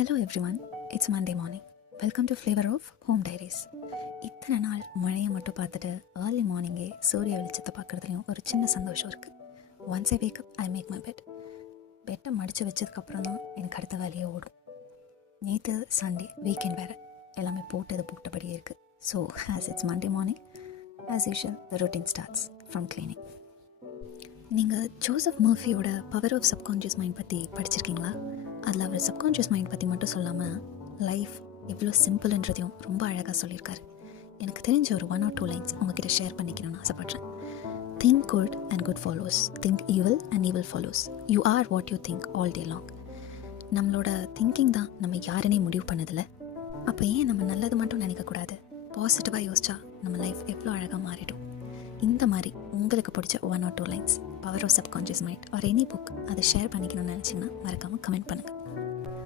Hello everyone, it's Monday morning. Welcome to flavour of home diaries. இத்தனை நாள் மழையை மட்டும் பார்த்துட்டு ஏர்லி மார்னிங்கே சூரிய வெளிச்சத்தை பார்க்குறதுலையும் ஒரு சின்ன சந்தோஷம் இருக்குது. Once I wake up I make my பெட்டை மடித்து வச்சதுக்கப்புறம் தான் எனக்கு அடுத்த வேலையை ஓடும். நேற்று சண்டே வீக்கெண்ட் வேறு, எல்லாமே போட்டபடியே இருக்குது. So as it's Monday morning, as usual the routine starts from cleaning. நீங்கள் ஜோசப் மர்ஃபியோட பவர் ஆஃப் சப்கான்ஷியஸ் மைண்ட் பற்றி படிச்சிருக்கீங்களா? அதில் அவர் சப்கான்ஷியஸ் மைண்ட் பற்றி மட்டும் சொல்லாமல் லைஃப் எவ்வளோ சிம்பிள்ன்றதையும் ரொம்ப அழகாக சொல்லியிருக்காரு. எனக்கு தெரிஞ்ச ஒரு 1 or 2 லைன்ஸ் உங்ககிட்ட ஷேர் பண்ணிக்கணும்னு ஆசைப்பட்றேன். Think good and good follows, think evil and evil follows, you are what you think all day long. நம்மளோட திங்கிங் தான் நம்ம யாருன்னே முடிவு பண்ணதில்லை. அப்போ ஏன் நம்ம நல்லது மட்டும் நினைக்கக்கூடாது? பாசிட்டிவாக யோசிச்சா நம்ம லைஃப் எவ்வளோ அழகாக மாறிடும். இந்த மாதிரி உங்களுக்கு பிடிச்ச 1 or 2 lines, power of subconscious mind or any book, அதை ஷேர் பண்ணிக்கணும்னு நினச்சிங்கன்னா மறக்காமல் கமெண்ட் பண்ணுங்கள்.